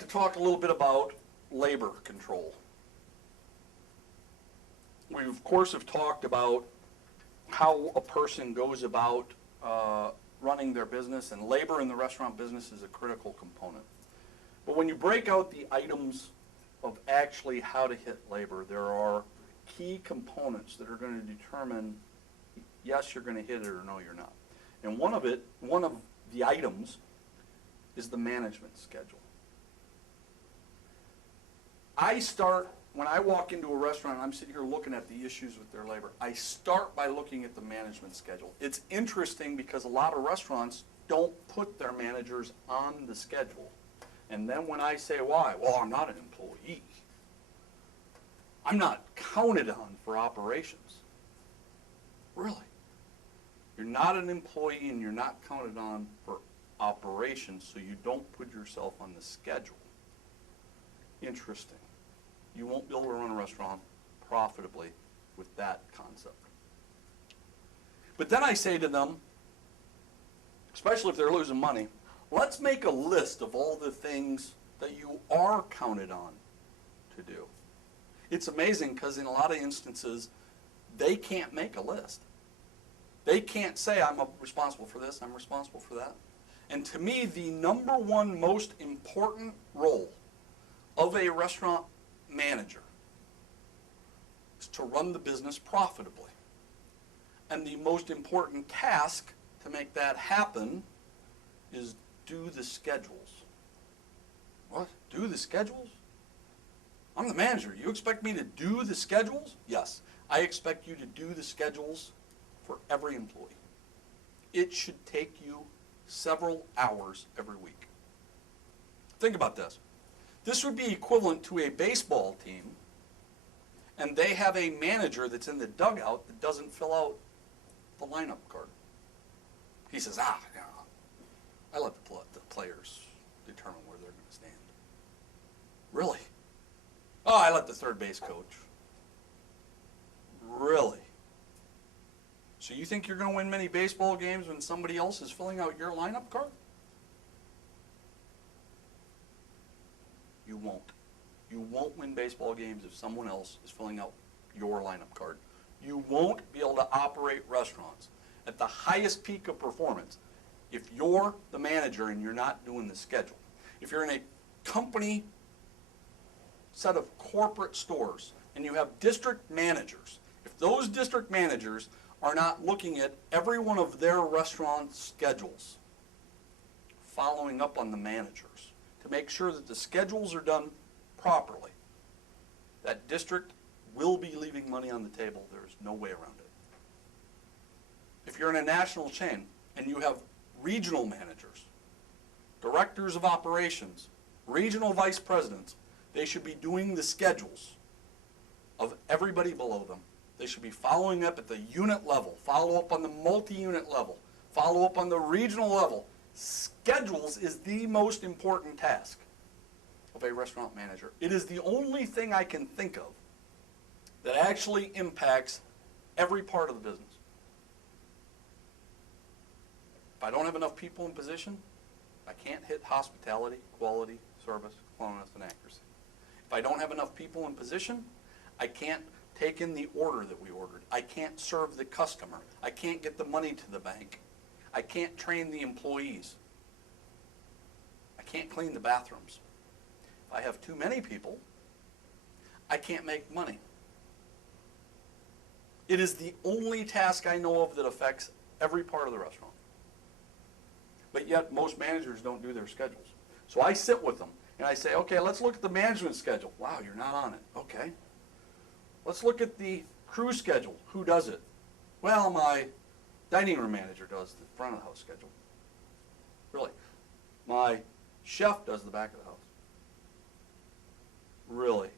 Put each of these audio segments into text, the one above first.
to talk a little bit about labor control. We, of course, have talked about how a person goes about running their business, and labor in the restaurant business is a critical component. But when you break out the items of actually how to hit labor, there are key components that are going to determine, yes, you're going to hit it, or no, you're not. And one of the items is the management schedule. When I walk into a restaurant and I'm sitting here looking at the issues with their labor, I start by looking at the management schedule. It's interesting because a lot of restaurants don't put their managers on the schedule. And then when I say why, well, I'm not an employee. I'm not counted on for operations. Really? You're not an employee and you're not counted on for operations, so you don't put yourself on the schedule. Interesting. You won't be able to run a restaurant profitably with that concept. But then I say to them, especially if they're losing money, let's make a list of all the things that you are counted on to do. It's amazing because in a lot of instances, they can't make a list. They can't say, I'm responsible for this, I'm responsible for that. And to me, the number one most important role of a restaurant manager is to run the business profitably. And the most important task to make that happen is do the schedules. What? Do the schedules? I'm the manager. You expect me to do the schedules? Yes. I expect you to do the schedules for every employee. It should take you several hours every week. Think about this. This would be equivalent to a baseball team, and they have a manager that's in the dugout that doesn't fill out the lineup card. He says, I let the players determine where they're going to stand. Really? Oh, I let the third base coach. Really? So you think you're going to win many baseball games when somebody else is filling out your lineup card? You won't. You won't win baseball games if someone else is filling out your lineup card. You won't be able to operate restaurants at the highest peak of performance if you're the manager and you're not doing the schedule. If you're in a company set of corporate stores and you have district managers, if those district managers are not looking at every one of their restaurant schedules, following up on the managers to make sure that the schedules are done properly, that district will be leaving money on the table. There's no way around it. If you're in a national chain and you have regional managers, directors of operations, regional vice presidents, they should be doing the schedules of everybody below them. They should be following up at the unit level, follow up on the multi-unit level, follow up on the regional level. Schedules is the most important task of a restaurant manager. It is the only thing I can think of that actually impacts every part of the business. If I don't have enough people in position, I can't hit hospitality, quality, service, cleanliness, and accuracy. If I don't have enough people in position, I can't take in the order that we ordered. I can't serve the customer. I can't get the money to the bank. I can't train the employees. I can't clean the bathrooms. If I have too many people, I can't make money. It is the only task I know of that affects every part of the restaurant. But yet, most managers don't do their schedules. So I sit with them, and I say, okay, let's look at the management schedule. Wow, you're not on it. Okay. Let's look at the crew schedule. Who does it? Well, my dining room manager does the front of the house schedule. Really. My chef does the back of the house. Really.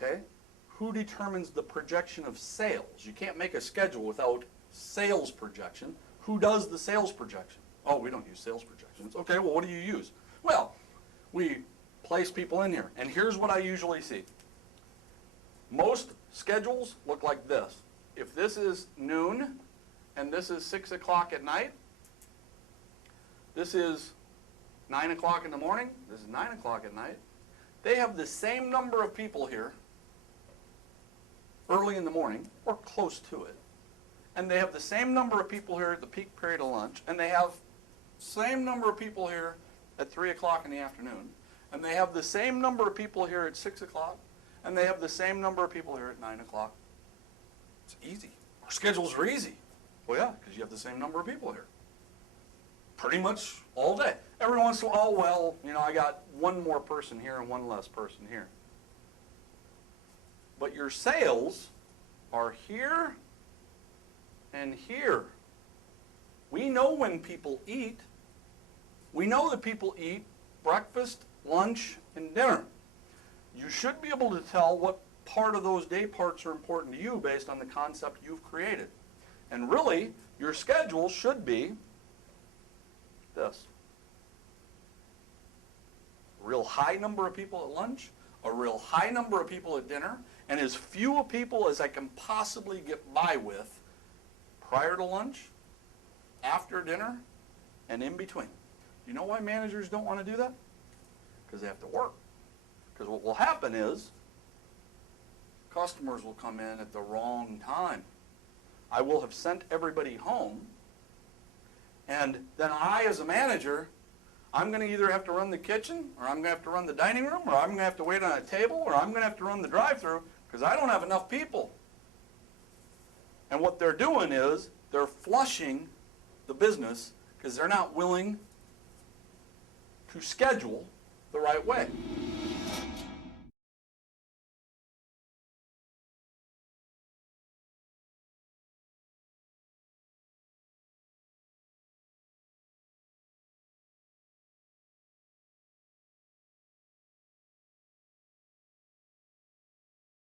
Okay. Who determines the projection of sales? You can't make a schedule without sales projection. Who does the sales projection? Oh, we don't use sales projections. Okay, well, what do you use? Well, we place people in here. And here's what I usually see. Most schedules look like this. If this is noon and this is 6 o'clock at night, this is 9 o'clock in the morning, this is 9 o'clock at night. They have the same number of people here early in the morning, or close to it. And they have the same number of people here at the peak period of lunch, and they have the same number of people here at 3 o'clock in the afternoon, and they have the same number of people here at 6 o'clock, and they have the same number of people here at 9 o'clock. It's easy. Our schedules are easy. Well, yeah, because you have the same number of people here. Pretty much all day. Every once in a while, oh, well, you know, I got one more person here and one less person here. But your sales are here and here. We know when people eat. We know that people eat breakfast, lunch, and dinner. You should be able to tell what part of those day parts are important to you based on the concept you've created. And really, your schedule should be this. A real high number of people at lunch, a real high number of people at dinner, and as few people as I can possibly get by with prior to lunch, after dinner, and in between. You know why managers don't want to do that? Because they have to work. Because what will happen is customers will come in at the wrong time. I will have sent everybody home, and then I, as a manager, I'm going to either have to run the kitchen, or I'm going to have to run the dining room, or I'm going to have to wait on a table, or I'm going to have to run the drive-thru because I don't have enough people. And what they're doing is they're flushing the business because they're not willing to schedule the right way.